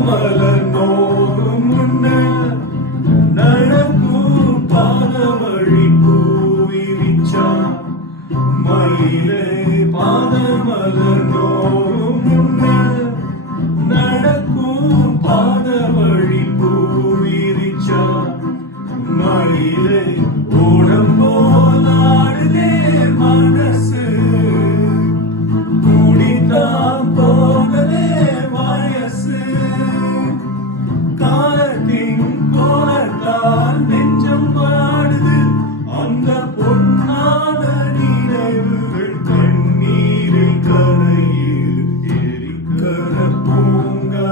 மலர் நோகும் முன்ன நடக்கும் பாத வழி பூவிரிச்சா மயிலே பாத மலர் நோகும் முன்ன நடக்கும் பாத வழி பூவிரிச்சா மயிலே ஓடம் போலாடுதே மனசு கூடித்தான் போகலே வயசு காலத்தின் கோலத்தால் நெஞ்சம் பாடுது அந்த பொன்னான நினைவுகள் கண்ணீரில் கரையில் எரிக்கர பூங்கா